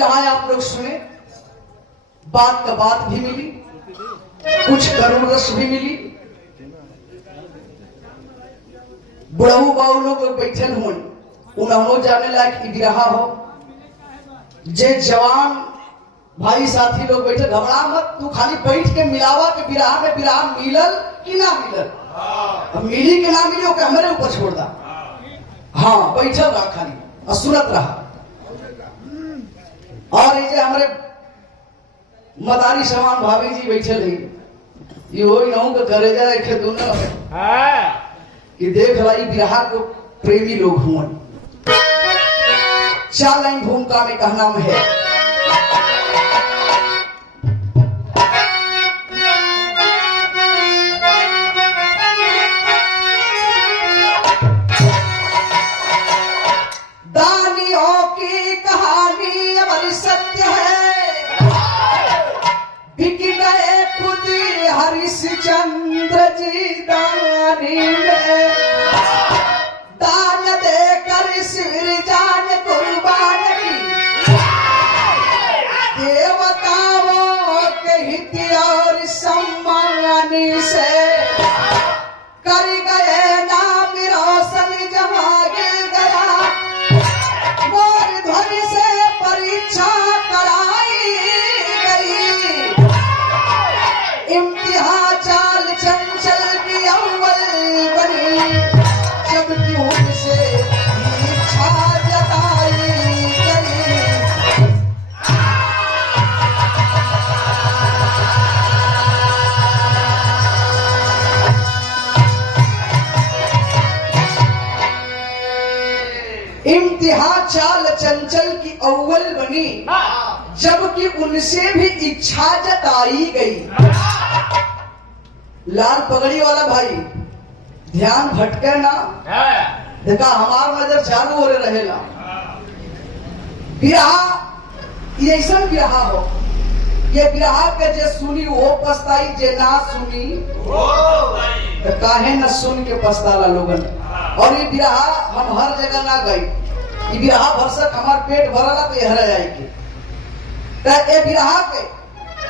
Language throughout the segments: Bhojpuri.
बिरहा आप लोग सुने, बात का बात भी मिली, कुछ करुण रस भी मिली। बुढ़ऊ बाऊ लोग बैठल हुए, उन्होंने जाने लायक बिरहा हो। जे जवान भाई साथी लोग बैठे, घबरा मत, तू खाली बैठ के मिलावा के बिरहा में बिरहा मिलल कि ना मिलल, मिली कि ना मिली ओके हमारे ऊपर छोड़ दा। हाँ बैठल रहा खाली और सुनत रहा। और ये हमारे मदारी समान भाभी जी बैठे रही, ये हो नहू के करे जाए खेदूना कि देख रही बिरहा को प्रेमी लोग हुए। 4 लाइन भूमिका में कहना है, दानियों की कहानी अमर सत्य है, बिक गए खुद हरिश्चंद्र जी दानी में, दान देकर सिर जान कुर्बान की, देवताओं के हित और सम्मान से कर गए नाम रोशन जहाँ गिर गया, मोर ध्वनि से परीक्षा कराई गई, इम्तिहान चाल चंचल की अव्वल बनी, जबकि उनसे इच्छा जताई गई। इम्तिहान चाल चंचल की अव्वल बनी, जबकि उनसे भी इच्छा जताई गई। लाल पगड़ी वाला भाई ध्यान भटके ना, देखा हमार नजर चालू हो रहेला। बिरहा ये ऐसा बिरहा हो, ये बिरहा के जे सुनी वो पछताई, जे ना सुनी तो काहे न सुन के पछताला लोगन। और ये बिरहा हम हर जगह ना गई, ये बिरहा भरसक हमार पेट भरला तो हर जाएगी। ये बिरहा के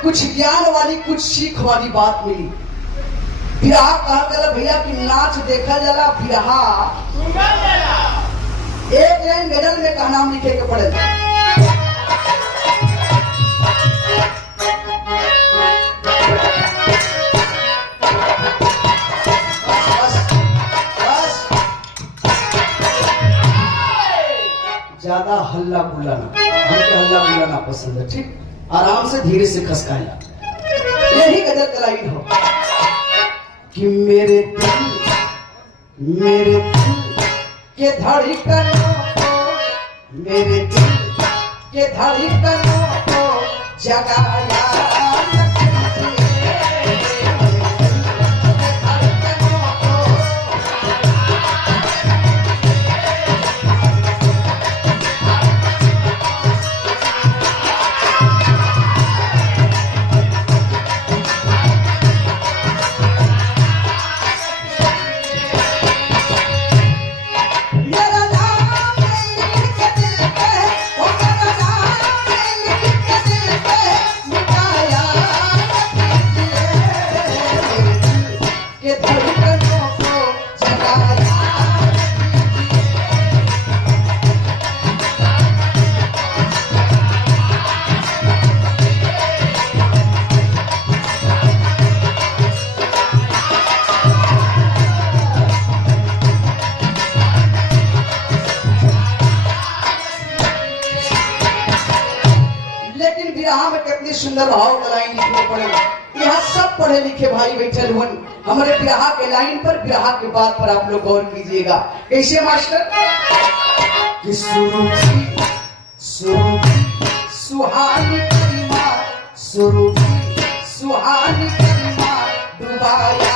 कुछ ज्ञान वाली कुछ सीख वाली बात मिली। बिरहा कहा गया भैया कि नाच देखा जाला, बिरहा एक लाइन मेडल में का नाम लिखे के पड़े। ज्यादा हल्ला गुल्ला ना, हमके हल्ला गुल्ला ना पसंद है, ठीक? आराम से धीरे से खसकाएला। यही गजल का लाइन हो कि मेरे दिल के धड़कनों को, मेरे दिल के धड़कनों को जगाया सुंदर भाव का लाइन लिखने पड़ेगा। यहाँ सब पढ़े लिखे भाई बैठे हुए, हमारे बिरहा के लाइन पर, बिरहा के बात पर आप लोग गौर कीजिएगा। कैसे मास्टर? कि सुहानी कलिमा, सुहानी कलिमा डुबाया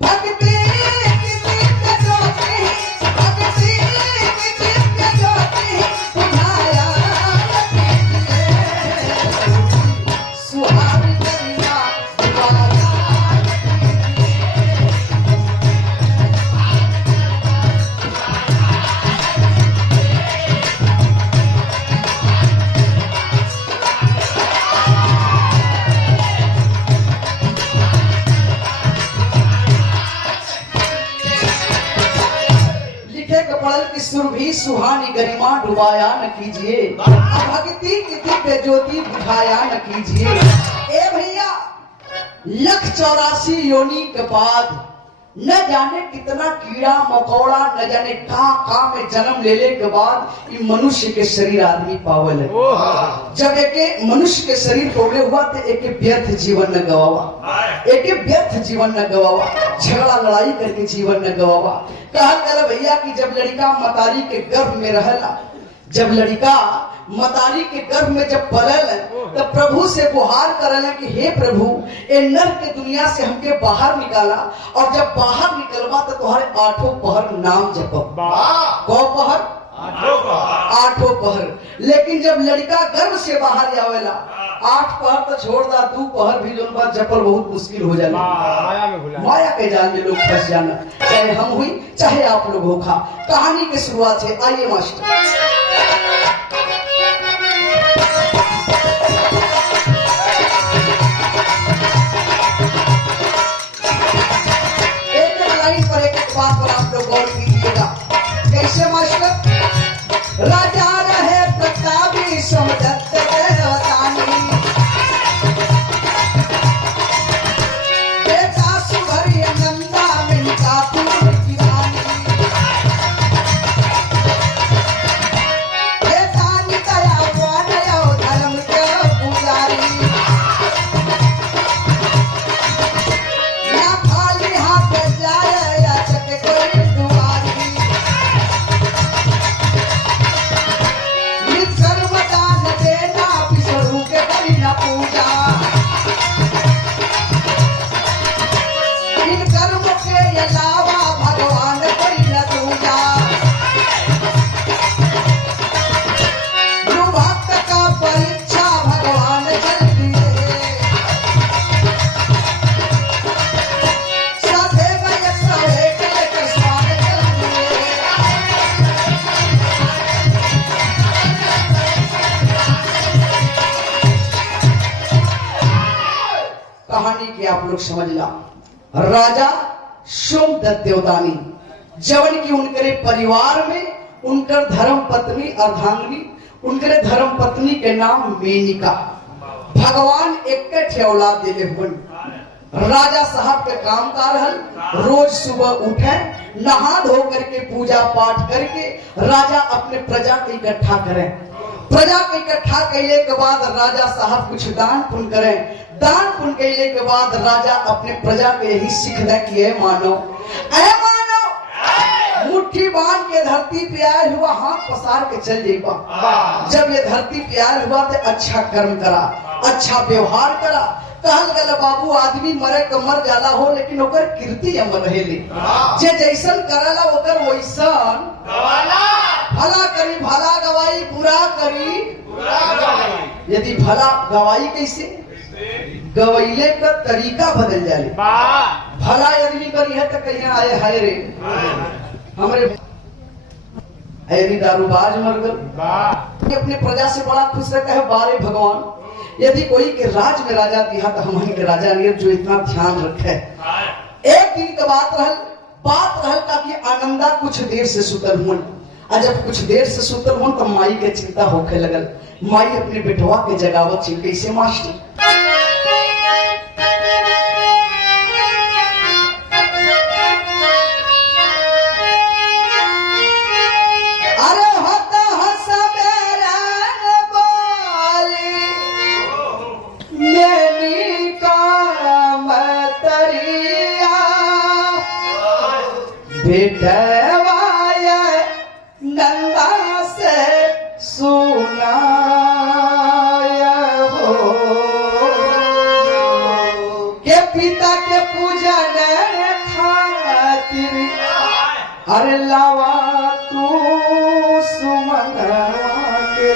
भक्ति सुरभि सुहानी गरिमा डुबाया न कीजिए, भक्ति की दिव्य ज्योति बुझाया न कीजिए। ए भैया 184 योनि के बाद न जाने कितना कीड़ा मकोड़ा न जाने कहाँ में जन्म लेने के बाद ये मनुष्य के शरीर आदमी पावल है। जब एक मनुष्य के शरीर पौले हुआ तो एक व्यर्थ जीवन न गवावा, एक व्यर्थ जीवन न गवावा, झगड़ा लड़ाई करके जीवन न गवावा। कहल भैया कि जब लड़का मतारी के गर्भ में रहला, जब लड़का मतारी के गर्भ में जब पलल तब प्रभु से गुहार करल कि हे प्रभु ए नर के दुनिया से हमके बाहर निकाला, और जब बाहर निकलवा तो तुम्हारे 8 पहर नाम जपब। कौ पहर? 8 पहर। लेकिन जब लड़का गर्भ से बाहर आवेला 8 पहर तो छोड़ दा, 2 पहर भी जोन बात जपल बहुत मुश्किल हो जाला। माया के जाल में लोग फंस जाना, चाहे हम हुई चाहे आप लोग होखा। कहानी की शुरुआत है, आइए मास्टर। बात पर आप लोग गौर कीजिएगा। कैसे मास्टर? राजा रहे प्रतापी समदत्त देवतानी, बेटा सुभरी नंदा मिनका पूर्ण दीवानी, बेटा नितया वानयो धर्म के पुजारी, ना खाली हाथ जाए आप लोग समझ ला। राजा सोमदत्त देवतानी जवन की उनके परिवार में उनकर धर्म पत्नी अर्धांगिनी, उनके धर्म पत्नी के नाम मेनिका। भगवान एक औलाद दिले हुए। राजा साहब के काम का रहल, रोज सुबह उठे नहा धो करके पूजा पाठ करके राजा अपने प्रजा को इकट्ठा करें। प्रजा को इकट्ठा कैले के बाद राजा साहब कुछ दान पुण्य करें। दान पुण्य कैले के बाद राजा अपने प्रजा को यही सीख दे कि ऐ मानो मुट्ठी बांध के धरती पे आयल हुआ, हाथ पसार के चल जाइबा। जब ये धरती पे आयल हुआ तो अच्छा कर्म करा, अच्छा व्यवहार करा। कहल गल बाबू आदमी मरे तो मर जाला हो, लेकिन ओकर कीर्ति अमर रहेली। जे जैसन करला ओकर वैसन भला करी भला गवाई, बुरा करी बुरा गवाई। यदि भला गवाई कैसे गवैले का तरीका बदल जाए। भला आदमी करी है तो कहीं आए हाय रे हमारे दारूबाज मर गए। अपने प्रजा से बड़ा खुश रहता है। बारे भगवान यदि कोई के राज में राजा दिया तो हम के राजा नहीं जो इतना ध्यान रखे। एक दिन की बात रहल का कि आनंदा कुछ देर से सुतल हुन, और जब कुछ देर से सुतल हुन तो माई के चिंता होखे लगल। माई अपने बेटवा के जगावत छी। कैसे मास्टर? बेटवाय नंदा से सुनाय हो के पिता के पूजन खातिर अरे लावा तू सुमन के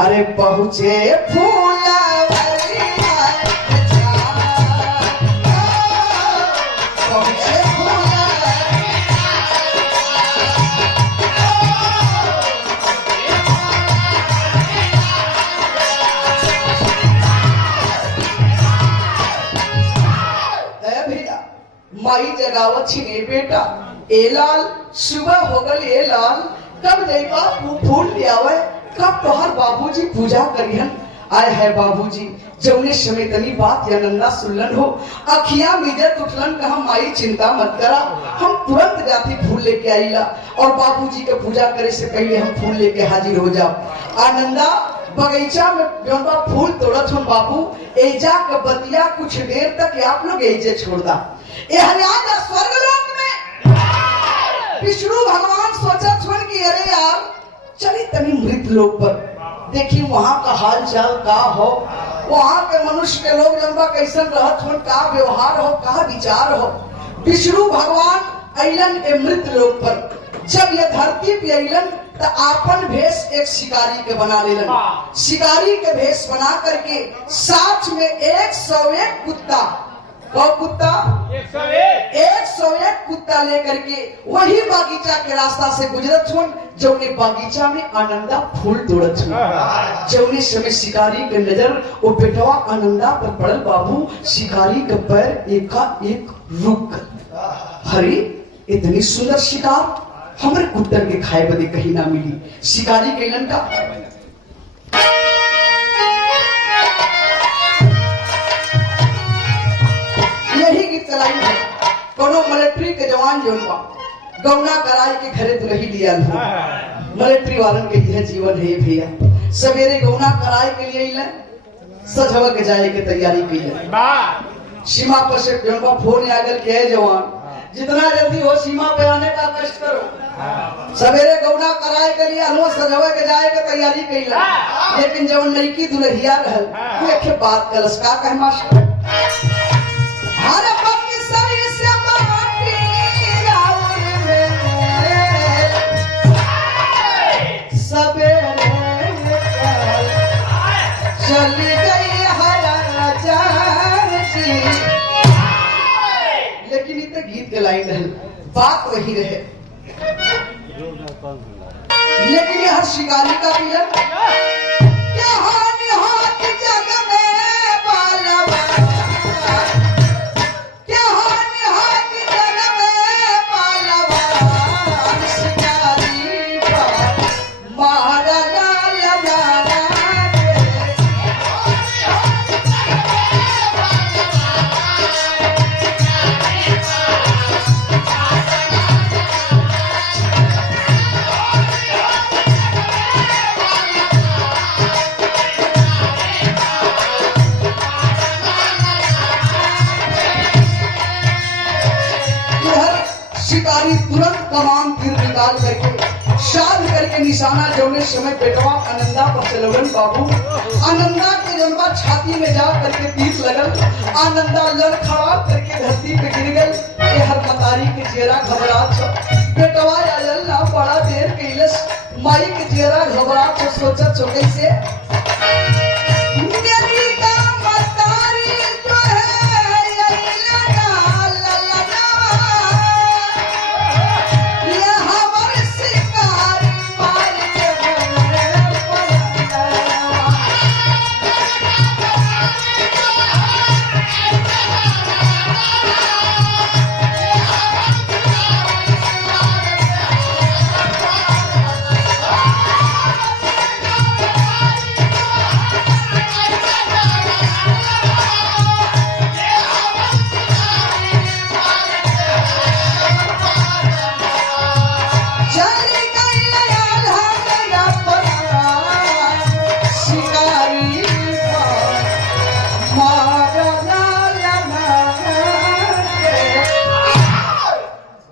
अरे पहुँचे फूल माई जगावत छी ने बेटा ए लाल सुबह हो गल ए लाल कब जइबा फूल ले आवे कब तोहर बाबूजी पूजा करिहन। आए है बाबूजी जौने समय तनी बात या नंदा सुनलन हो अखियां मिजत उठलन कहा माई चिंता मत करा हम तुरंत जाती फूल लेके आईला और बाबूजी के पूजा करे से पहले हम फूल लेके हाजिर हो जाओ। आनंदा बगीचा में जौनबा फूल तोड़त हो बाबू एजा के बतिया कुछ देर तक आप लोग एजे छोड़ दा स्वर्गलोक में विष्णु भगवान सोचत हुन कि अरे यार चली तनी मृत लोक पर देखी वहां का हाल चाल का हो वहां के मनुष्य के लोग जनबा कैसन रहत हो का व्यवहार हो का विचार हो। विष्णु भगवान अइलन ए मृत लोक पर जब ये धरती पे अइलन तो आपन भेष एक शिकारी के बना लेलन। शिकारी के भेष बना करके साथ में 101 कुत्ता कुत्ता 101 कुत्ता लेकर के वही बागीचा के रास्ता से गुजरत हुन जौने बागीचा में आनंदा फूल तोड़त हुन। जौने समय शिकारी के नजर वो बेटवा आनंदा पर पड़ल बाबू शिकारी के पैर एका एक रुक गल। हरे इतनी सुंदर शिकार हमारे कुत्तर के खाए बदे कहीं ना मिली। शिकारी कैलन का यही गीत चलाई है कोनो मिलिट्री के जवान जो गौना कराई के घरे दुल्ही लिया मिलिट्री वालन के यह जीवन है भैया। सवेरे गौना कराई के लिए सजवा के जाए के तैयारी की सीमा पर से फोन आ गल के जवान जितना जल्दी हो सीमा पे आने का कष्ट करो। सवेरे गौना कराए के लिए अनु सजवा के जाए के तैयारी कैला लेकिन जब नईकी दुल्हिया रहल वो एक बात कलस का कह मास्टर हर पक्की सरी से बाटी सवेरे चली गई हरा जी। लेकिन इतने गीत के लाइन रहल बात वही रहे लेकिन ये हर शिकारी का मिलन क्या हानि हाथ जग में बालवा क्या हानि हाथ जग में बालवा शिकारी मारा लाला शिकारी तुरंत कमान तीर निकाल करके शाद करके निशाना जोड़ने समय बेटवा आनंदा पर चलवन बाबू आनंदा के जनबा छाती में जा करके तीर लगल आनंदा लड़खड़ा करके धरती पे गिर गल। ये हर मतारी के चेहरा घबरात बेटवा आयल ना बड़ा देर कैलस माई के चेहरा घबरात सोचत छो कैसे मेरी का मतारी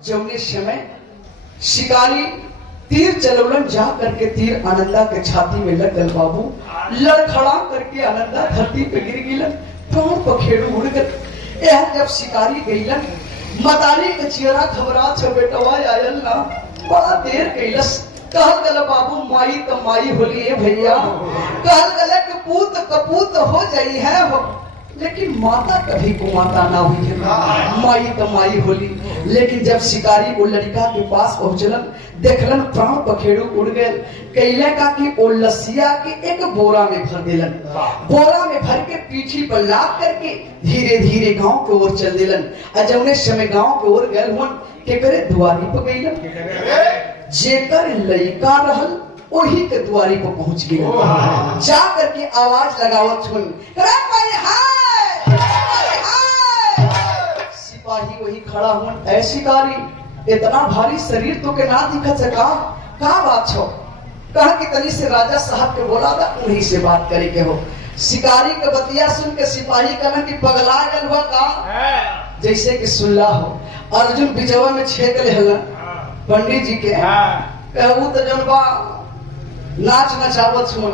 जो है शिकारी तीर चलवलन जा करके तीर आनंदा के छाती में लग गल बाबू लड़खड़ा करके आनंदा धरती पे गिर गिलन प्राण पखेरु उड़ गए। यह जब शिकारी गईलन मतारी के चेहरा घबरा छ बेटवा आयल ना बड़ा देर कैलस कहल गल बाबू माई तो माई होली है भैया कहल गल कि पूत कपूत हो जाई है हो लेकिन माता कभी को माता ना हुई है, माई तो माई होली। लेकिन जब शिकारी वो लड़का के पास पहुंचलन, देखलन प्राण पखेड़ू उड़ गए, कैले का कि ओ लसिया के एक बोरा में भर दिलन, बोरा में भर के पीठी पर लाद करके धीरे धीरे गांव के ओर चल दिलन। अजौने समय गांव के ओर गए हुन के करे दुआरी पर गइलन, जेकर लइका रहल वही के दुआरी पर पहुंच गए, जा करके आवाज लगावत हुन, सिपाही वही खड़ा हुन, ऐ शिकारी इतना भारी शरीर तो के ना दिखत सका, का बात छो? कहा कि तनी से राजा साहब के बोला था, उन्हीं से बात करे के हो। शिकारी के बतिया सुन के सिपाही कहना कि पगला गल हुआ का, जैसे कि सुल्ला हो। अर्जुन बिजवा में छेद ले हलन पंडित जी के, कहू तो जन बा नाच नचावत सुन,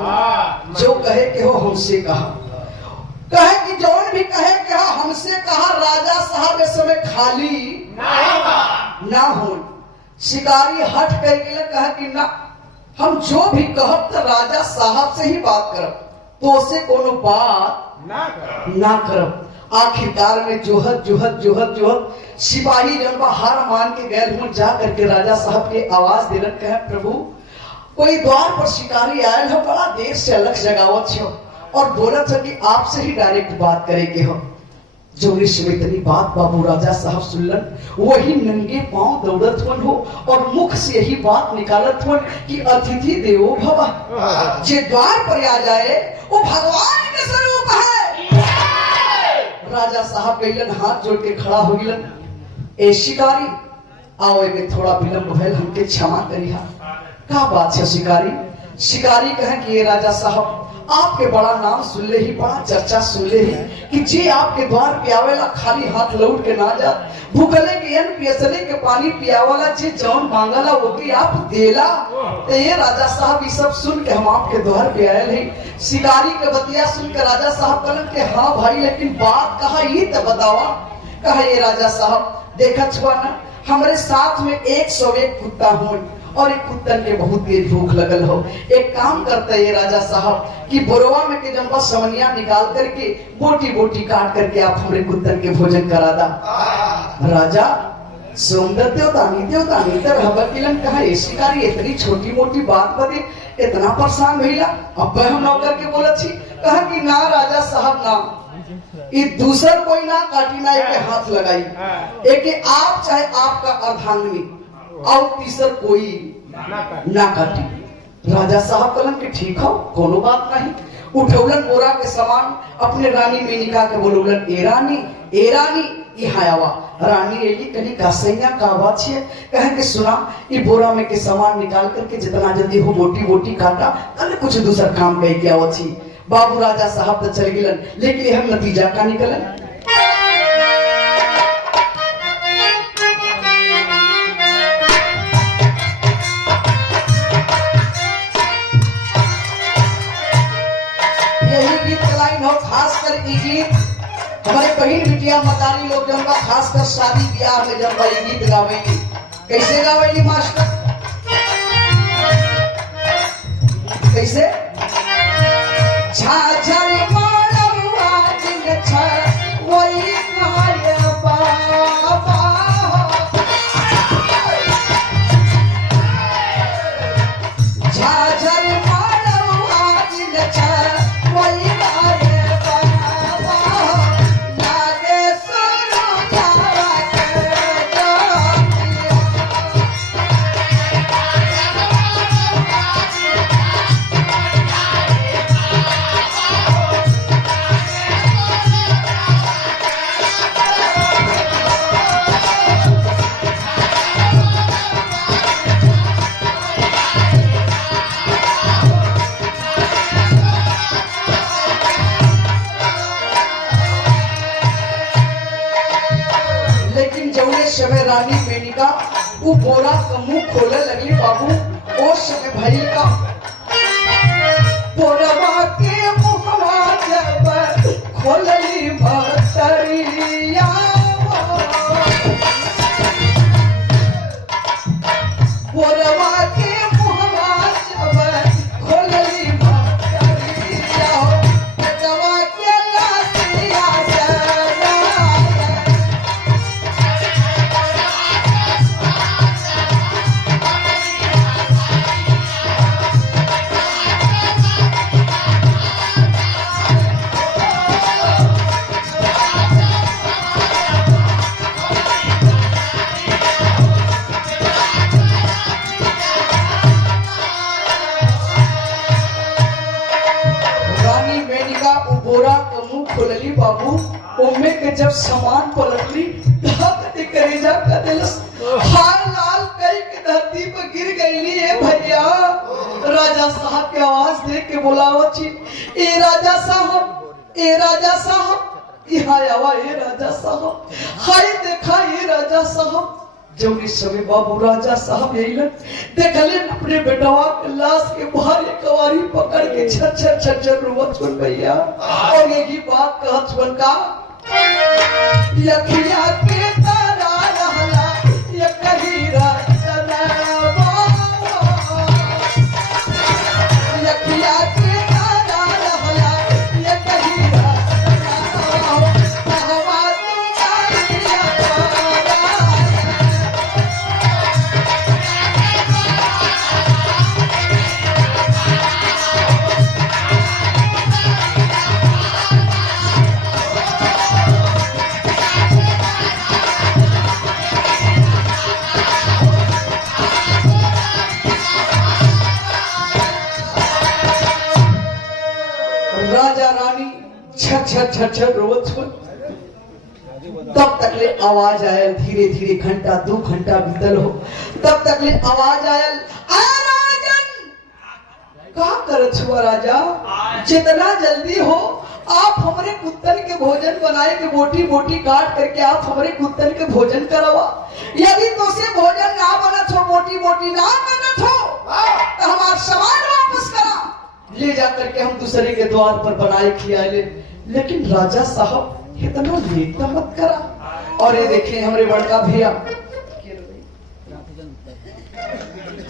जो कहे के हो हमसे कहा, कहे कि जौन भी कहे के हो हमसे कहा, राजा साहब इस समय खाली ना हो। शिकारी हट कर के कहा कि ना, हम जो भी कहब तो राजा साहब से ही बात करब, तो उसे कोनो बात ना करब। आखिरकार में जोहत जोहत जोहत जोहत सिपाही जन हार मान के गए हुए, जा करके राजा साहब के आवाज दिलन, कहे प्रभु कोई द्वार पर शिकारी आयल हो, बड़ा देर से अलग जगावत छो और बोलत है कि आपसे ही डायरेक्ट बात करे के हो। जो इतनी बात बाबू राजा साहब सुनलन, वही नंगे पांव दौड़त हुन हो और मुख से यही बात निकालत हुन कि अतिथि देवो भव, जे द्वार पर आ जाए वो भगवान के स्वरूप है। राजा साहब गइलन, हाथ जोड़ के खड़ा हो गइलन, ए शिकारी आओ में थोड़ा विलंब भइल, हमके क्षमा करिहा। का बात है शिकारी? शिकारी कहे कि ये राजा साहब आपके बड़ा नाम सुन ले ही, बड़ा चर्चा सुन ले ही कि जे आपके द्वार पे आवेला खाली हाथ लौट के ना जा, भूखले के अन्न प्यासले के पानी पियावाला, जे जौन मांगला वो भी आप देला। तो ये राजा साहब ये सब सुन के हम आपके द्वार पे आए हैं। शिकारी के बतिया सुन के राजा साहब कहलन कि हाँ भाई, लेकिन बात कहा ये तो बतावा। कहा ये राजा साहब देखा छुआ ना, हमारे साथ में 101 कुत्ता हो और एक कुत्तन के बहुत तेज भूख लगल हो। एक काम करता है ये राजा साहब कि बोरवा में के जब समनिया निकाल करके बोटी बोटी काट करके आप हमारे कुत्तन के भोजन करा दा। राजा सुंदर देवता नीतर हबर किलन, कहा ये शिकारी इतनी छोटी मोटी बात बदे इतना परेशान भइला। अब हम नौकर के बोला छी, कहा कि ना राजा साहब ना, ये दूसर कोई ना काटी ना एक हाथ लगाई, एक आप चाहे आपका अर्धांगिनी और तीसर कोई ना काटी। राजा साहब कलन के ठीक हो, कोनो बात नहीं। उठौलन बोरा के सामान अपने रानी मेनिका के बोलौलन, ए रानी यहाँ आवा। रानी एली कहीं कासैया का बात है, कहे कि सुना ये बोरा में के सामान निकाल करके जितना जल्दी हो बोटी बोटी काटा, कल कुछ दूसरा काम कह के आवत छी। बाबू राजा साहब तो चल गिलन, लेकिन हम नतीजा का निकलन। हमारे बहन बिटिया मतारी लोग जब खासकर शादी ब्याह में जब ये गीत गावेगी, कैसे गावेगी मास्टर? कैसे? झाझर मारवा जिन छ वही मारे बाबा, झाझर मारवा जिन छ वही मारे समय रानी मेनिका वो बोरा का मुंह खोले लगी। बाबू ओ समय भाई का बोरवा के मुहवा जब खोलली भतरिया, बोरवा के मुहवा जब खोलली भतरिया, दवा के लासिया सामान पलटली करेजा का दिलस हार लाल कई के धरती पर गिर गईली है भैया। राजा साहब के आवाज देख के बोलावत छी, ए राजा साहब, ए राजा साहब, यहाँ आवा ए राजा साहब, हाय देखा ए राजा साहब। जब इस समय बाबू राजा साहब अइलन देखले अपने बेटवा के लाश के बाहर एक कवारी पकड़ के छर रोवत सुन भैया। और यही बात कहत सुन का यखिया के तारा रहला ये कहीरा तनावा, यखिया के तारा रहला ये कहीरा तनावा, कहवा तुम्हारी अपारा। राजा रानी छर रोवत सुन। तब तक ले आवाज आयल, धीरे धीरे घंटा 2 घंटा बीतल हो, तब तक ले आवाज आयल, राजन का करत हुआ राजा, जितना जल्दी हो आप हमारे कुत्तन के भोजन बनाए के बोटी बोटी काट करके आप हमारे कुत्तन के भोजन करावा। यदि तो से भोजन ना बनत हो, बोटी बोटी ना बनत हो, तो हमारा सामान वापस करा, ले जाकर के हम दूसरे के द्वार पर बनाए खियाए ले। लेकिन राजा साहब इतना लेट मत करा। और ये देखे हमारे बड़का भैया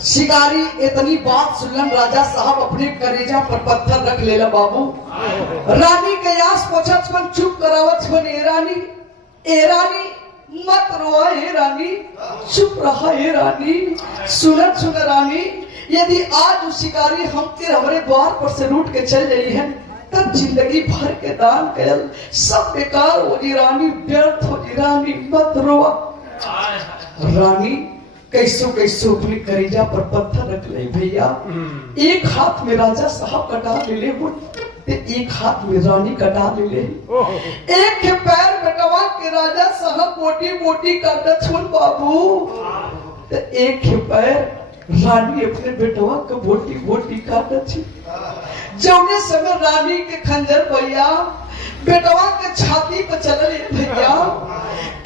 शिकारी इतनी बात सुनलन, राजा साहब अपने करेजा पर पत्थर रख लेला बाबू। रानी के आस पहुंचत सुन, चुप करावत सुन, ए रानी, ए रानी मत रोआ, ए रानी चुप रहा, ए रानी सुनत सुन रानी, यदि आज उस शिकारी हमके हमारे द्वार पर से लूट के चल रही है तब जिंदगी भर के दान कैल सब बेकार हो जी रानी, व्यर्थ हो जी रानी, मत रोआ। रानी कैसो कैसो अपने करेजा पर पत्थर रख ले भैया। एक हाथ में राजा साहब कटा ले हो, एक हाथ में रानी कटा ले। एक के पैर बेटवा के राजा साहब बोटी बोटी काटत सुन बाबू, एक के पैर रानी अपने बेटवा के बोटी बोटी काटत छी। जौने समय रानी के खंजर भैया बेटवा के छाती पर चलल भैया,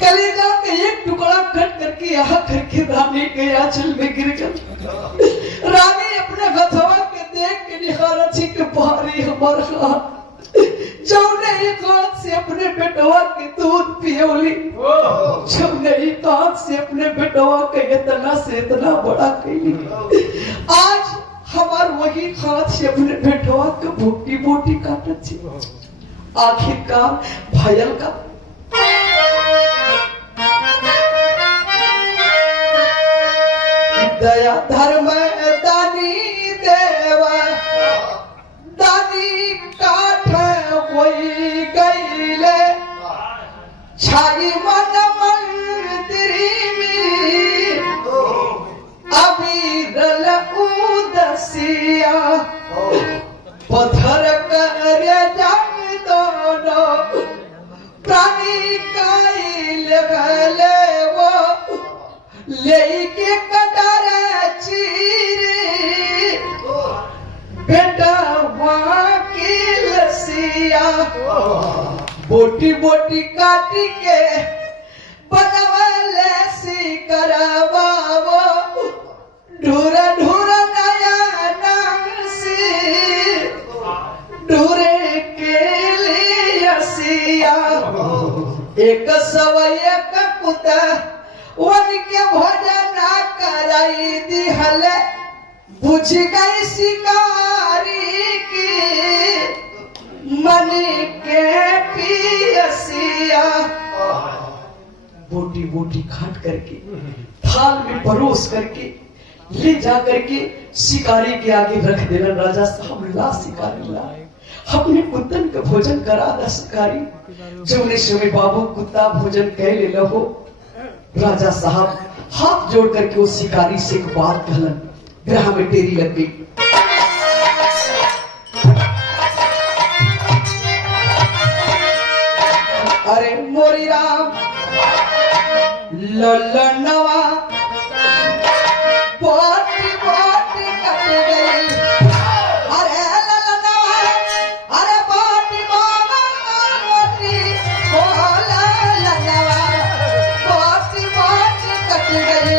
कलेजा के एक टुकड़ा कट करके यहाँ करके रानी के आंचल में गिर गया। रानी अपने हथवा के देख के निहारत छी के भारी हमारा जौने एक हाथ से अपने बेटवा के दूध पियोली, जौने एक हाथ से अपने बेटवा के इतना से इतना बड़ा कैली, आज हमार वही हाथ से अपने बेटवा के बोटी बोटी काटत छी। आखिरकार भयल का दया धर्म दानी देवा दानी काठ कोई गईले छाई मन मंदिरी में अबीरल उदसिया पत्थर कर जंग दोनों प्राणी काइल गले वो लेके कटर चीरे बेटा की लसिया बोटी बोटी काटी के बनवले सी करवावो ढूरा ढूरा नया नाम से ढूरे के लिए सिया एक सवय का कुत्ता वन के भोजन कराई दी हले बुझ गई शिकारी की मन के पियसिया। बोटी बोटी काट करके थाल में परोस करके ले जा करके शिकारी के आगे रख देना। राजा साहब ला शिकारी ला अपने कुत्तन का भोजन करा दा शिकारी। जौने समय बाबू कुत्ता भोजन कह ले लो, राजा साहब हाथ जोड़ करके उस शिकारी से एक बात कहलन, ग्रह में टेरी लग गई। अरे मोरी ललनवा बोटी बोटी कट गई अरे ललनवा अरे बोटी बोटी बोला ललनवा बोटी बोटी कट गई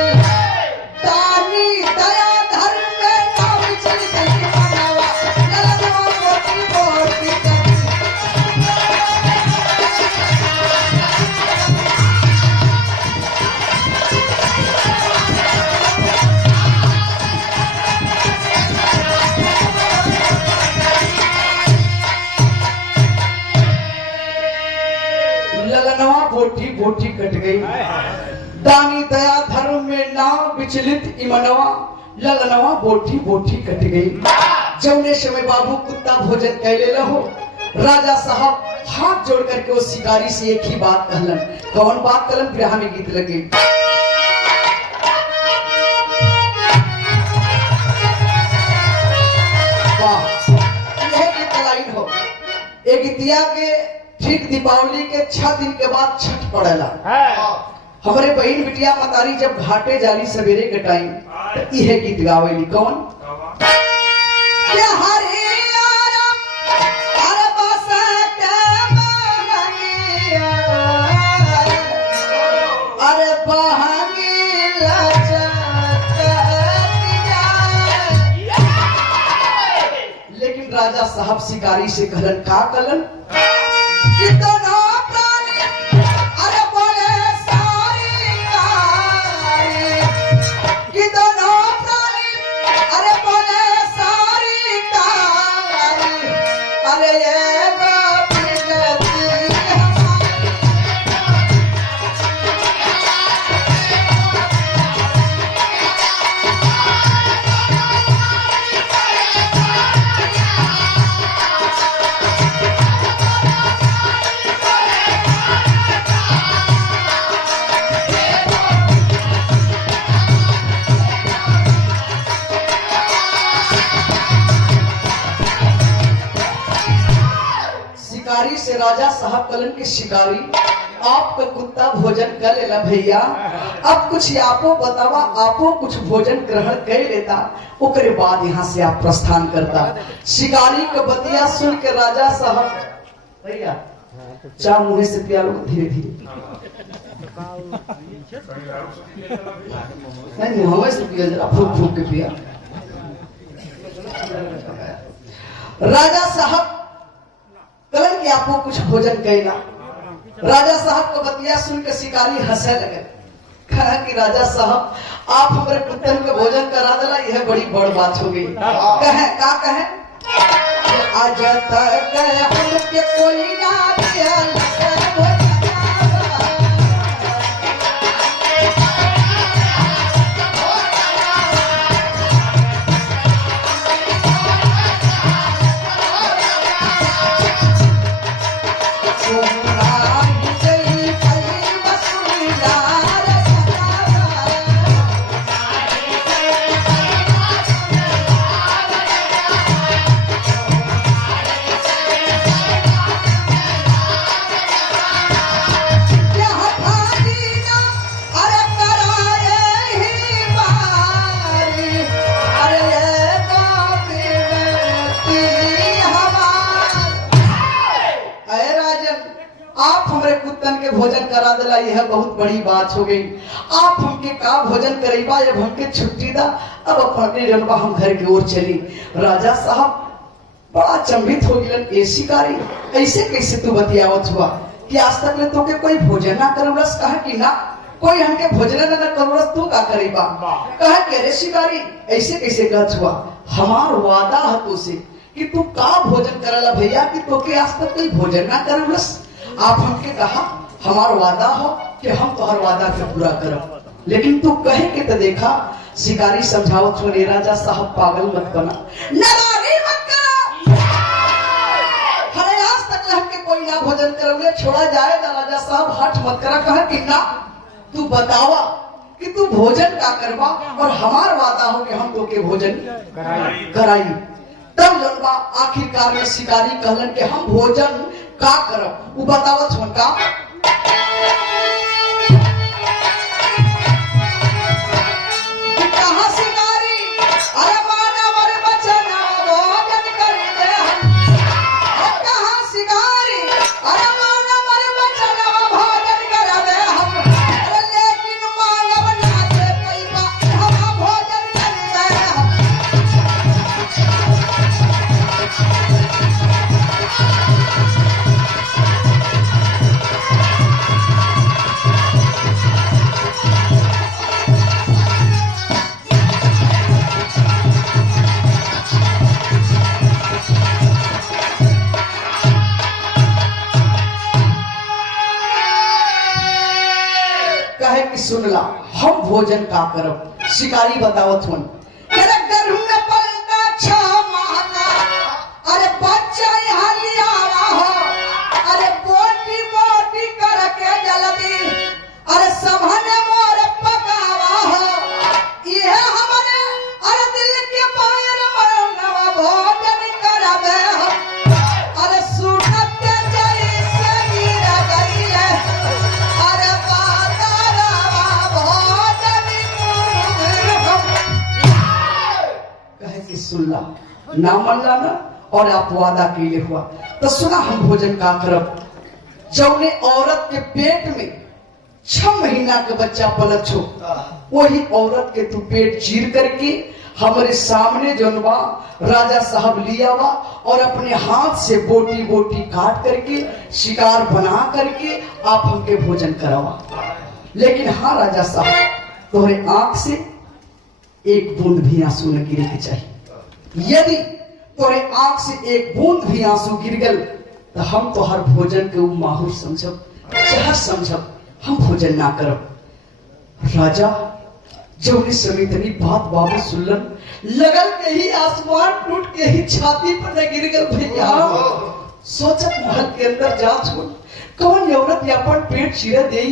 दानी दया धर्म में ना बिछड़ गई मनवा ललनवा बोटी बोटी कट ललनवा बोटी बोटी कट गई दानी दया धर्म में ना विचलित इमनवा ललनवा बोटी बोटी कट गई जौने समय बाबू कुत्ता भोजन कैले लहो राजा साहब हाथ जोड़ करके वो शिकारी से एक ही बात कहलन कौन बात कहलन बिरहा में गीत लगे वाह यह गीत लाइन हो एक गीतिया के ठीक दीपावली के 6 दिन के बाद छठ पड़ेला हमारे बहन बिटिया मतारी जब घाटे जाली सवेरे के टाइम तो यह गीत गावेली कौन अरे लेकिन राजा साहब शिकारी से कहलन का कहलन कितना प्राणी अरे बोले सारी कारी कितना प्राणी अरे बोले सारी कारी अरे ये शिकारी से राजा साहब कलन के शिकारी आपका कुत्ता भोजन कर लेला भैया अब कुछ आपो बतावा आपो कुछ भोजन ग्रहण कर लेता ओकरे बाद यहाँ से आप प्रस्थान करता शिकारी का बतिया सुन के राजा साहब भैया चाह मुँह से पिया लो धीरे धीरे नहीं हमें से पिया जरा फूक फूक के पिया राजा साहब कलन के आपको कुछ भोजन कैला राजा साहब को बतिया सुन के शिकारी हंसे लगे कहा कि राजा साहब आप हमारे पुत्र के भोजन करा देला यह बड़ी बड़ बात हो गई कहे का कहे आज तक हमके कोई ना दिया भोजन करा दिला यह बहुत बड़ी बात हो गई आप हमके का भोजन करेबा जब हमके छुट्टी दा अब अपने जनबा हम घर की ओर चली राजा साहब बड़ा चंभित हो गिलन ए शिकारी ऐसे कैसे तू बतियावत हुआ कि आज तक ले तोके कोई भोजन ना करवलस कहा कि ना कोई हमके भोजन ना करवलस तू का करेबा कहा कि अरे शिकारी ऐसे कैसे कहत हुआ हमार वादा है तुझसे कि तू का भोजन करला भैया कि तोके आज तक कोई भोजन ना करवलस आप हमके कहा हमार वादा हो कि हम तोहर वादा के पूरा करब लेकिन तू कहे के तो देखा शिकारी समझावत हो राजा साहब पागल मत बना नादानी मत करो हरे आज तक हमके कोई ना भोजन करवले छोड़ा जाए राजा साहब हट मत करा कहा कि ना तू बतावा कि तू भोजन का करवा और हमार वादा हो कि हम तो के भोजन कराई तब जनबा आखिरकार में शिकारी कहलन कि हम भोजन का करब वो बतावत हो का कहे कि सुनला हम भोजन का करब। शिकारी बतावत हुन गर्भ में पलता 6 माह का, अरे बच्चा यहाँ लिया हो, अरे बोटी बोटी करके जल्दी, अरे समझने मोर पकावा हो, ये हमारे अरे दिल के पैर नवा भोजन करबे हम, अरे सुनत के जैसे गिरा गई है, अरे बादरवा भोजन हम। कहे कि सुनला ना मनला ना और आप वादा के लिए हुआ तो सुना हम भोजन का करब। जौने औरत के पेट में 6 महीना का बच्चा पलत हो, वही औरत के तू पेट चीर करके हमारे सामने जनवा राजा साहब लिया वा और अपने हाथ से बोटी बोटी काट करके शिकार बना करके आप हमके भोजन करावा। लेकिन हाँ राजा साहब, तुम्हारे आंख से एक बूंद भी आंसू न गिरे के चाहिए। यदि तोरे आंख से एक बूंद भी आंसू गिर गल तो हम तो हर भोजन के माहौल समझब, जहर समझब, हम भोजन ना करब। राजा जौने समय तनी बात बाबू सुनलन, लगल के ही आसमान टूट के ही छाती पर न गिर गल भैया। सोचत महल के अंदर जात हो कौन औरत अपन पेट चीरा दे,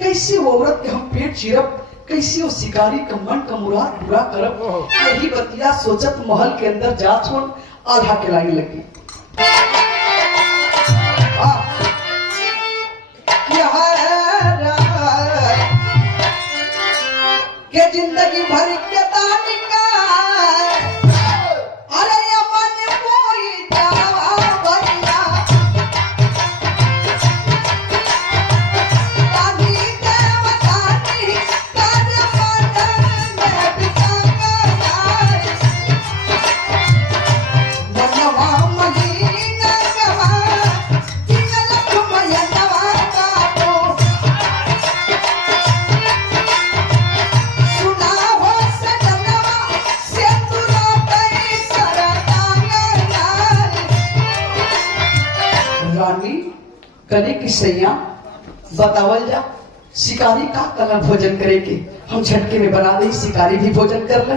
कैसे वो औरत के हम पेट चीरब, कैसे वो शिकारी का मन का मुराद पूरा करब। यही बतिया सोचत महल के अंदर जात हो आधा के लाइन लगी। के जिंदगी भर के दानी का, अरे ये मन कोई जावा भैया, दानी देवतानी कर मदन में बिता गया, मनवा महीना गवा तीन लख मयनवा का तो कने की सैया बतावल जा शिकारी का कला भोजन करे के हम झटके में बना दे, शिकारी भी भोजन कर ले।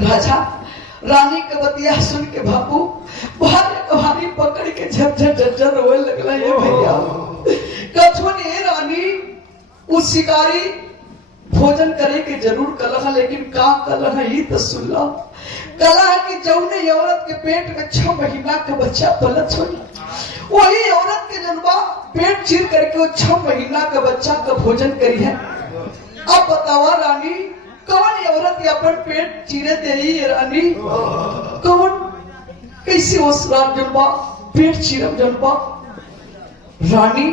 राजा रानी के बतिया सुन के बापू भारी पकड़ के झट झट रोए लगला। ये भैया कथुन ये रानी उस शिकारी भोजन करे के जरूर कलह, लेकिन का कलह ही तो सुन लो। कलह की जौने औरत के पेट में 6 महीना का बच्चा पलत हो, वही औरत के जनवा पेट चीर करके वो 6 महीना का बच्चा का भोजन करी है। अब बतावा रानी कौन औरत अपन पेट चीरे दे रानी, कौन कैसे उस रात जनवा पेट चीरब जनवा। रानी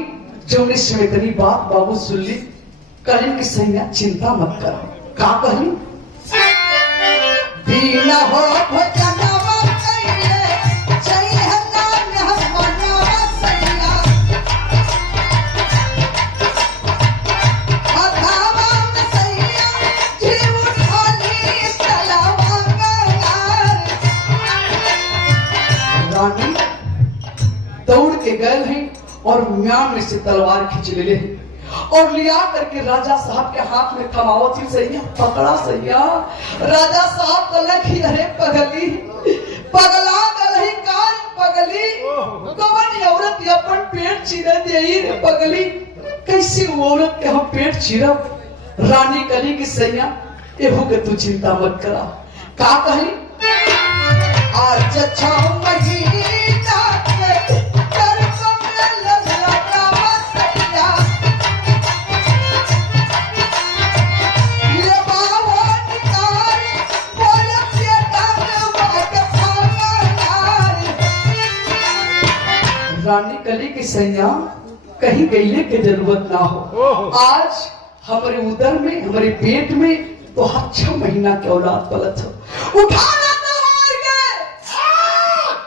जौने समय तनी बात बाबू सुन ली, कहीं की सैया चिंता मत कर। का कही बिना हो भजनवा कइले चाहिए नाम हम मनवा सैया, अथावा में सैया जीव ढाली तलावा गयार। रानी दौड़ के गए हैं और म्यान में से तलवार खींच ले हैं और लिया करके राजा साहब के हाथ में थमावत ही सैया पकड़ा। सैया राजा साहब कलक ही अरे पगली पगला गलही कान पगली, कौन औरत अपन पेट चीरे दे रे पगली, कैसी औरत के हम पेट चीरब। रानी कली की सैया एहू के तू चिंता मत करा। का कही आज 6 महीना के गर्भ में लगा सैया, रानी कली की सैया कहीं गईले की जरूरत ना हो। आज हमारे उदर में हमारे पेट में तो 6 महीना के औलाद पलत हो, उठाना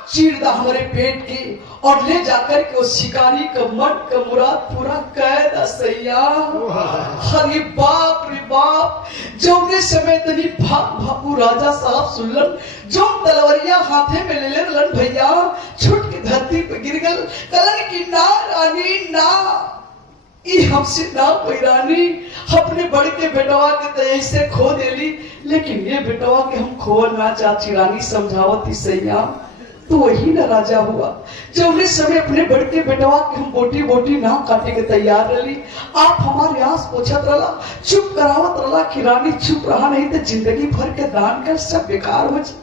चीरदा हमारे पेट की और ले जाकर के उस शिकारी का मन का मुराद पूरा कर दा सैया। अरे बाप रे बाप, जौने समय तनी भापू राजा साहब सुनलन, जो तलवरिया हाथे में ले लेलन भैया, छुट के धरती पे गिर गल। कलन की ना रानी ना, ई हमसे ना कोई रानी, अपने बड़े के बेटवा के तो ऐसे खो देली, लेकिन ये बेटवा के हम खोल ना चाची रानी समझावती सैया तो वही ना राजा हुआ जो उस समय अपने बड़े के बेटवा के हम बोटी बोटी ना काटे के तैयार रही। आप हमारे आस पोछत रहा, चुप करावत रहा कि रानी चुप रहा, नहीं तो जिंदगी भर के दान कर सब बेकार हो जाए।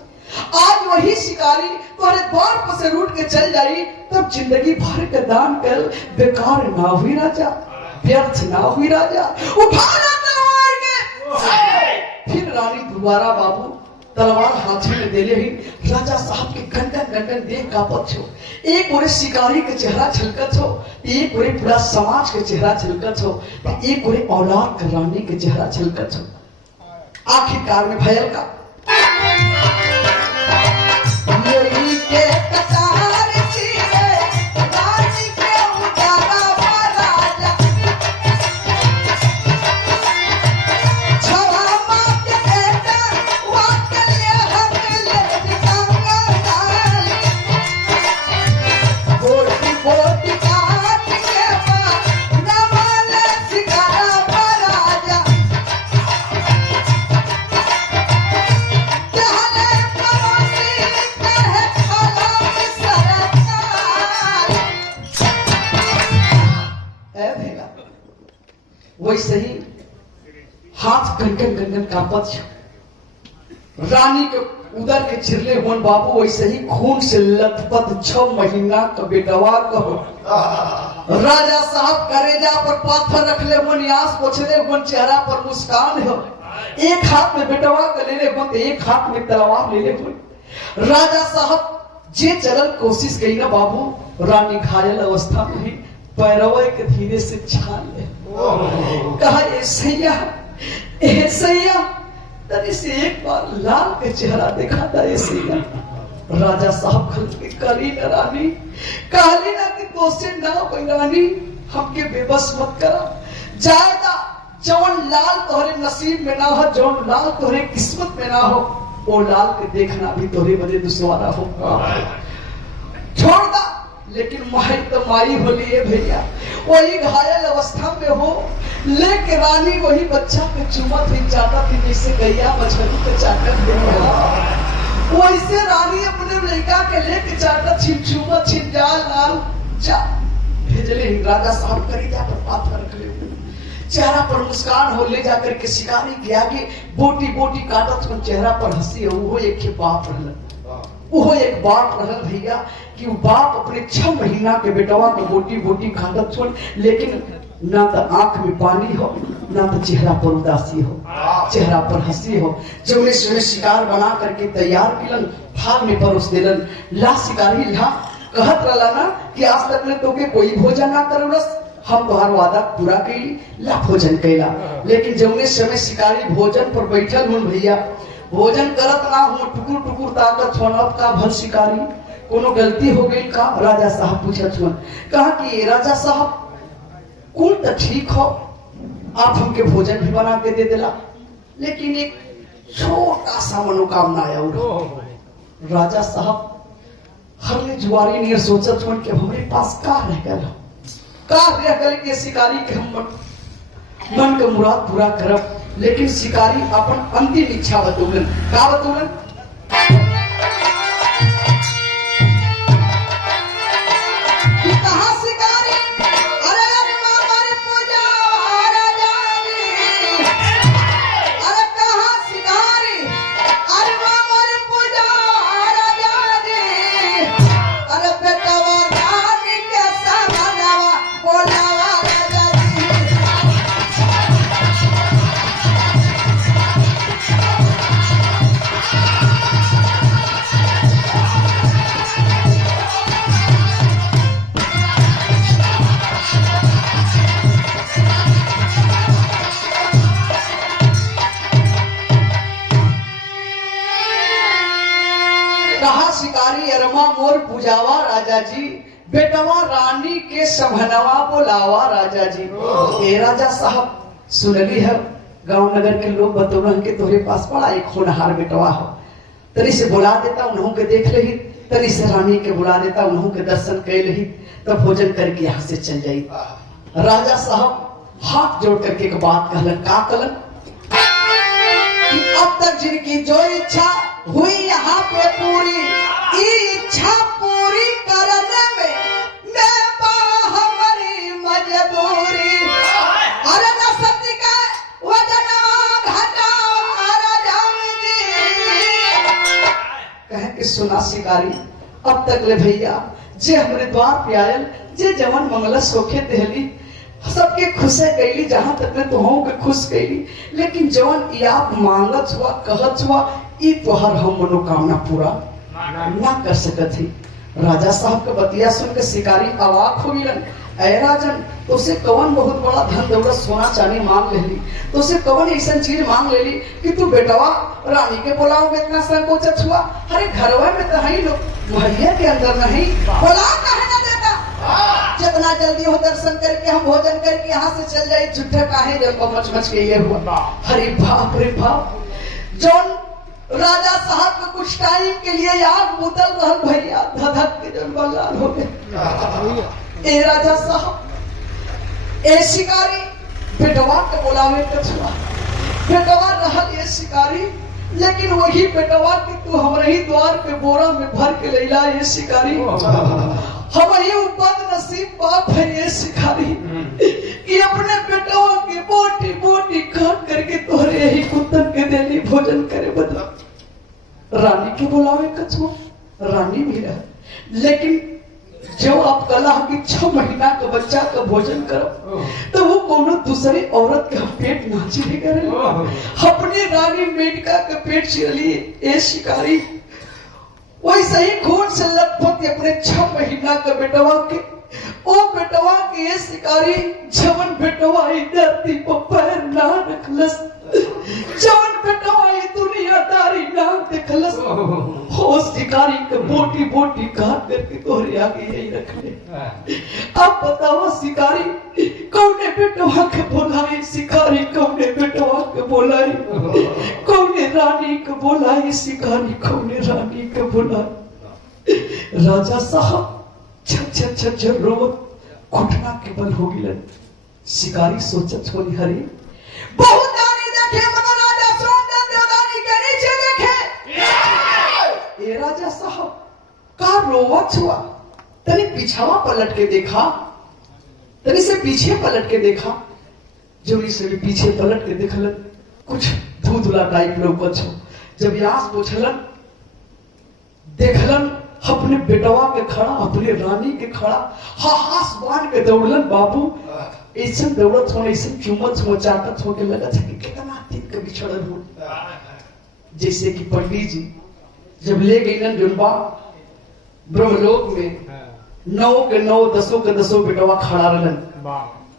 आज वही शिकारी तुम्हारे द्वार पर से रूट के चल जाई, तब जिंदगी भर के दान कर बेकार ना हुई राजा, व्यर्थ ना हुई राजा। उठा तलवार के फिर रानी दोबारा बाबू तलवार हाथ में दे ही राजा साहब के गंडन गंडन देख कापत छो। एक ओरे शिकारी के चेहरा झलकत हो, एक ओरे पूरा समाज के चेहरा झलकत हो, एक ओरे औलाद के रानी के चेहरा झलकत हो। आखिरकार में भयल का यही के कतार चीरे रानी के उतारा राजा छवा मात बेटा वाकले हमले दिखांगा बोटी बोटी काट के नमल सिकारा राजा वैसे ही हाथ गंगन गंगन कांपत रानी के उदर के चिरले होन बाबू, वैसे ही खून से लथपथ 6 महीना का बेटवा कहो। राजा साहब करेजा पर पाथर रखले होन, आस पोछले होन, चेहरा पर मुस्कान हो। एक हाथ में बेटवा का ले ले होन, एक हाथ में तलवार ले ले होन। राजा साहब जे चलल कोशिश कई ना बाबू, रानी घायल अवस्था में पैरवा के धीरे से छान ले कहा ऐसैया तनी से एक बार लाल के चेहरा देखा था ऐसैया। राजा साहब खल कली न रानी, कहली ना कि तोसे ना कोई रानी हमके बेबस मत करा, जायदा जौन लाल तोहरे नसीब में ना हो, जौन लाल तोहरे किस्मत में ना हो, वो लाल के देखना भी तोहरे बड़े दुश्वारा हो। छोड़ दा, लेकिन माई तो माई होली है भैया, वही घायल अवस्था में हो, लेके रानी वही बच्चा के चुमत ही चाटा थी जैसे गैया मछली के चाटत है। वैसे रानी अपने लड़का के लेके चाटा छिन चुमत छिन जा लाल चा भेजले। राजा साहब करेजा पर पाथर रख ले, चेहरा पर मुस्कान हो, ले जाकर के शिकारी के आगे बोटी बोटी काटत हो, चेहरा पर हंसी हो। वो एक बाप रहल, वो एक बाप रहल भैया कि वो बाप अपने 6 महीना के बेटवा को बोटी बोटी काटत हो, लेकिन ना तो आंख में पानी हो, ना तो चेहरा पर उदासी हो, चेहरा पर हंसी हो। जब उन्हें शिकार बना करके तैयार किलन, थाल में परोस दिलन। ला शिकारी ला कहत रहला ना कि आज तक ने तोके कोई भोजन ना करवस, हम तुम्हार वादा पूरा कई ला भोजन कैला। लेकिन जब उन्हें समय शिकारी भोजन पर बैठल हुन भैया, भोजन करत ना हो, टुकुर टुकुर ताकत हो, अब का भल शिकारी कोनो गलती हो गई का? राजा साहब पूछत हुन। कहा कि राजा साहब कुल तो ठीक हो, आप हमके भोजन भी बना के दे देला, लेकिन एक छोटा सा मनोकामना आया। राजा साहब हरले जुआरी नियर सोचत हुन कि हमारे पास का रह गल के शिकारी के हम मन के मुराद पूरा करब। लेकिन शिकारी अपन अंतिम इच्छा बतौलन। का बतौलन? मोर पूजावा राजा जी, बेटवा रानी के समहनवा बोलावा राजा जी। ए राजा साहब सुनली है, गांव नगर के लोग बतौलन के तोरे पास बड़ा एक होनहार बेटवा हो, तनी से बुला देता, उन्हों के देख लही, तनी से रानी के बुला देता, उन्हों के दर्शन कर लही, तब भोजन करके यहाँ से चल जाई। राजा साहब हाथ जोड़ करके एक बात कहलन, का कहलन कि अब तक जिनकी जो इच्छा हुई यहाँ पे पूरी, इच्छा पूरी करने में मैं हमारी मजबूरी। अरे न सत्य का वजन घटा कहे कि सुना शिकारी, अब तक ले भैया जे हमरे द्वार पे आयल, जे जवन मंगल सोखे देहली, सबके खुशे कैली, जहां तक मैं तुहू के खुश कैली, लेकिन जवन ई आप मांगत हुआ कहत हुआ ई तोहर हम मनोकामना पूरा ना कर सकत ही। राजा साहब के बतिया सुन के शिकारी अवाक हो गिलन। ऐ राजन, तो से कवन बहुत बड़ा धन दौलत सोना चांदी मांग लेली, तो से कवन ऐसा चीज मांग लेली कि तू बेटवा रानी के बुलाओ में इतना संकोचत हुआ। अरे घरवा में तो है लोग, महैया के अंदर नहीं, बुला काहे ना देता। जितना जल्दी हो दर्शन करके हम भोजन करके यहाँ से चल जाए, झूठा काहे जब मच मच के ये हुआ। अरे बाप रे बाप, जौन राजा साहब को कुछ टाइम के लिए आग बुतल रहल भैया, धधक के जौन बल्लाल हो गए। ए राजा साहब, ए शिकारी, बेटवा के बुलावे के छुआ, बेटवा रहल ये शिकारी, लेकिन वही बेटवा कि तू हमारे ही द्वार पे बोरा में भर के लैला ये शिकारी। हम ही उपद नसीब बाप है ये शिकारी कि अपने बेटवा के बोटी बोटी काट करके तोहरे यही कुत्तन के देली भोजन करे बदला। रानी के बुलावे कछुआ, रानी भी रह, लेकिन जो आप कला कि 6 महीना का बच्चा का भोजन करो तो वो कोनो दूसरी औरत का पेट ना चिरे करे, अपने रानी मेनका का पेट चिरली ए शिकारी। वैसे ही खून से लथपथ अपने 6 महीना का बेटवा के, ओ बेटवा के ये शिकारी, जवन बेटवा धरती पर पैर ना रखलस, जवन बेटवा दुनियादारी ना देखलस, हो शिकारी के बोटी बोटी काट करके तोहरे आगे यही रखले। अब बताओ शिकारी, कौने बेटवा के बोलाई शिकारी, कौने बेटवा के बोलाई, कौने रानी के बोलाई शिकारी, कौने रानी के बोलाई। राजा साहब छत छत छत छत रोवत घुटना के बल हो गिलन। शिकारी सोचत होनी, हरे बहुत दानी देखे मगर राजा सोमदत्त देवदानी के नीचे देखे। ए राजा साहब का रोवत हुआ, तनी पीछावा पलट के देखा, तनी से पीछे पलट के देखा, जोरी से भी पीछे पलट के देखलन, कुछ धुधला टाइप लौकत हो। जब यास पूछलन, देखलन अपने बेटवा के खड़ा, अपने रानी के खड़ा, हाहास बांध के दौड़लन। बाबू ऐसे दौड़त हो, ऐसे चुमत हो, चाटत हो के लगत है कि कितना दिन के बिछड़ल हो। जैसे कि पंडित जी जब ले गई जुनबा ब्रह्मलोक में, 9 के 9 10 के 10 बेटवा खड़ा रहलन,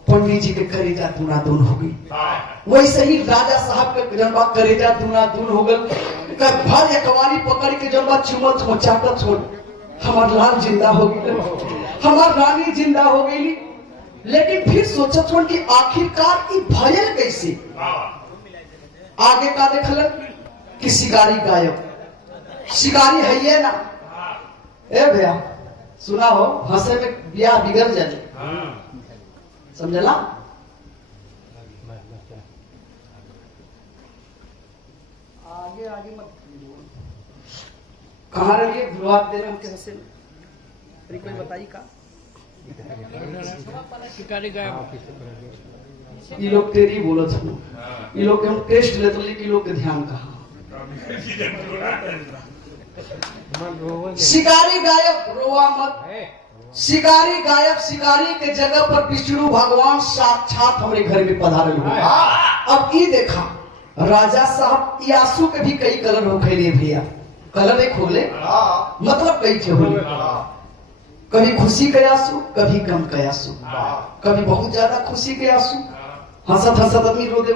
पंडित जी के करेजा दूना दून हो गई। वैसे ही राजा साहब के जनबा करेजा दूना दून हो गल। भर एकवारी पकड़ के जनबा चुमत हो, चाटत हो, हमार लाल जिंदा हो गई, हमार रानी जिंदा हो गई। लेकिन फिर सोचत हो कि आखिरकार ई भयल कैसे। आगे का देखलन कि शिकारी गायब, शिकारी है ये ना। ए भैया सुना हो, हंसे में ब्याह बिगड़ जाए, समझला। आगे आगे मत, कहाँ रहिए शुरुआत देने उनके हंसे में कोई बताई का। ये लोग तेरी बोलत हो, ये लोग हम टेस्ट लेते, लेकिन लोग के ध्यान कहाँ। शिकारी गायब, रोवा मत, शिकारी गायब। शिकारी के जगह पर विष्णु भगवान साक्षात हमारे घर में पधारे हुए। अब ये देखा राजा साहब, ये आंसू के भी कई कलर हो गए भैया, कलर एक हो गए, मतलब कई थे हो, कभी खुशी के आंसू, कभी गम के आंसू, कभी बहुत ज्यादा खुशी के आंसू, हंसत हंसत आदमी रो दे।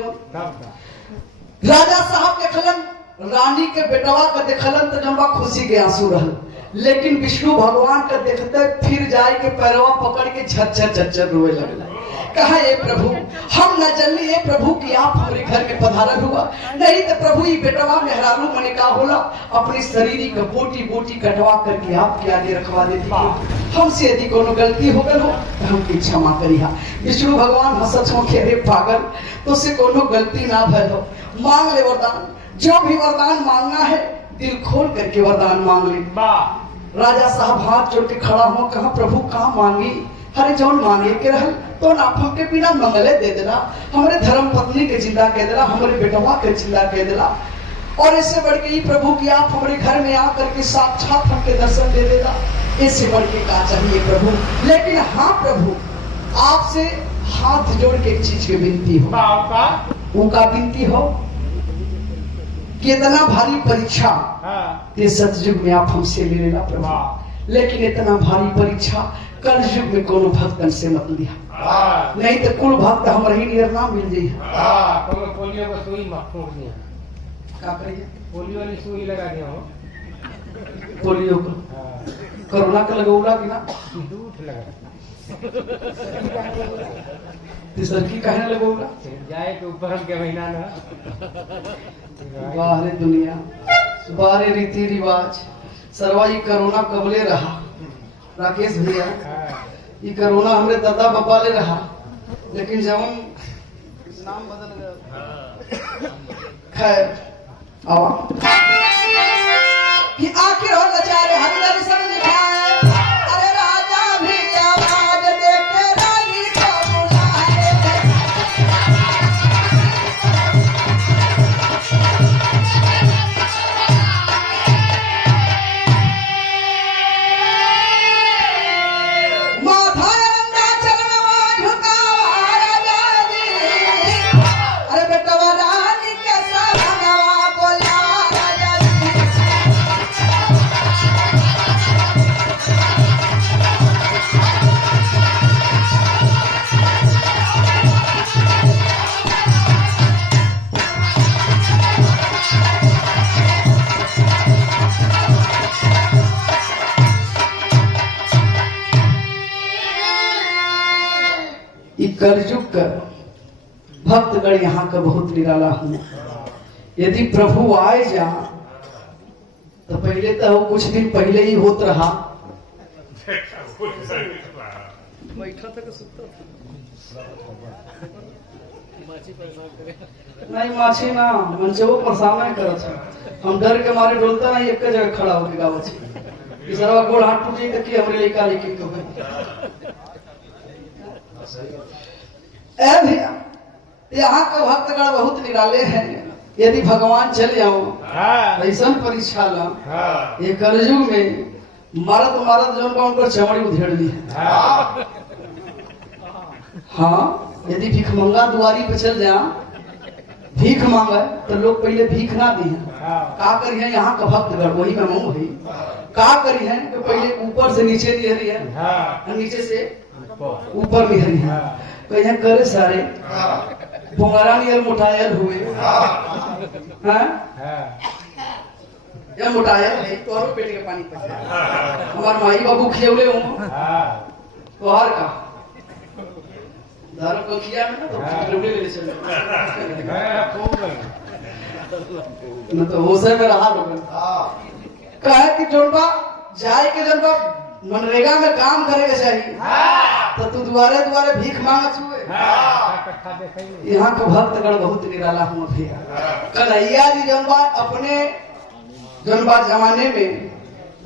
राजा साहब देखलन रानी के बेटवा का देखलन तो जम्बा खुशी के आंसू रहल, लेकिन विष्णु भगवान का देखते फिर जाए के पैरवा पकड़ के झट झट झट झट रोए लगला। कहा ये प्रभु हम न जल्दी ये प्रभु कि आप हमारे घर में पधारल हुआ, नहीं तो प्रभु ये बेटवा मेहरारू मने का होला अपनी शरीर का बोटी बोटी कटवा करके आपके आगे रखवा देती। हमसे यदि कोनो गलती हो गल हो तो हमकी क्षमा करिहा। विष्णु भगवान हंसत हो के रे पागल तो से कोनो गलती ना भल हो, मांग ले वरदान, जो भी वरदान मांगना है दिल खोल करके वरदान मांग ले। राजा साहब हाथ जोड़ के खड़ा हो, कहा प्रभु कहाँ मांगी, हरे जौन मांगे के रहल तो नाफम के बिना मंगले दे देला, हमारे धर्म पत्नी के जिंदा कह देला, हमारे बेटवा के जिंदा कह देला, और इससे बढ़ के प्रभु की आप हमारे घर में आकर के साक्षात हमके दर्शन दे देला, इससे बढ़ के क्या चाहिए प्रभु। लेकिन हाँ प्रभु आपसे हाथ जोड़ के एक चीज की विनती हो, उनका विनती हो कि इतना भारी परीक्षा ये सतयुग में आप हमसे ले लेना प्रभु, लेकिन इतना भारी परीक्षा कल युग में कोनो भक्तन से मत लिया, नहीं तो कुल भक्त हमारे ही निर्नाम मिल जाए। पोलियो का सुई मखूर दिया, क्या करिए पोलियो वाली सुई लगा दिया हो, पोलियो को कोरोना का लगौला कि ना दूध लगा तीसर की कहने लगौला जाए के ऊपर हम के महीना ना बाहरे दुनिया बाहरे रीति रिवाज सरवाई कोरोना कबले रहा। राकेश भैया ये कोरोना हमरे दादा बाबा ले रहा, लेकिन जब नाम बदल गया खैर आवा कि आखिर हो लाचार हरियाली सब दिखाए, अरे राजा भी आवाज दे के रानी को बुलाए, माथा रंगा चरणवा झुकावा राजा जी, अरे बेटवा रानी के सहारा बोला राजा जी। कलयुग का भक्तगण यहाँ का बहुत निराला हूँ, यदि प्रभु आए जा तो पहले तो वो कुछ दिन पहले ही होत रहा, बैठा तक नहीं माछी ना मंचे वो परेशान नहीं करत, हम डर के मारे डोलता नहीं एक जगह खड़ा होके गावत छी, इसरा गोड़ हाथ टूटी तक कि हमरे लेका लेके तो भैया यहाँ का भक्तगण बहुत निराले हैं, यदि भगवान चल जाओ ऐसा परीक्षा ला ये कलयुग में मरद मरद जो उनको चमड़ी उधेड़ ली है। हाँ यदि भीख मंगा दुआरी पे चल जा भीख मांगे तो लोग पहले भीख ना दी है, का करी है यहाँ का भक्तगण वही में मुंह है, का करी है तो पहले ऊपर से नीचे नहीं हरी है, नीचे से ऊपर नहीं हरी है, कहीं करे सारे भुंगारा नियर मुठायल हुए या मुठायल है तो और पेट के पानी पचे हमार माई बाबू खेवले हो तो हर का दारू को किया में ना तो रुपये ले चले न तो हो से में रहा लोग कहे कि जोनबा जाए के जोनबा मनरेगा में काम करेगा चाहिए तो तू दुआरे दुआरे भीख मांगा छुए। यहाँ का भक्तगण बहुत निराला हूँ भैया, कन्हैया जी जनबा अपने जनबा जमाने में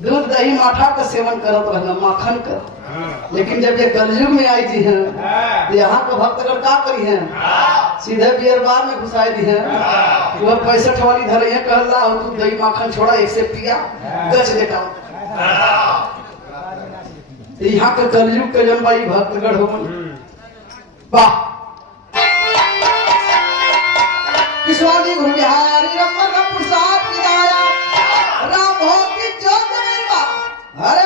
दूध दही माठा का सेवन करत रहना माखन का, लेकिन जब ये कलयुग में आई थी हैं तो यहाँ का भक्तगण का करी हैं सीधे बियर बार में घुसाई दी हैं, वह 65 वाली धरे हैं कहला और तू दही माखन छोड़ा एक से पिया गच लेटा। यहाँ का कलयुग का जन्म भाई भक्तगढ़ हो वाह विश्वादी गुरु बिहारी रमन प्रसाद की दाया राम हो की चौक हरे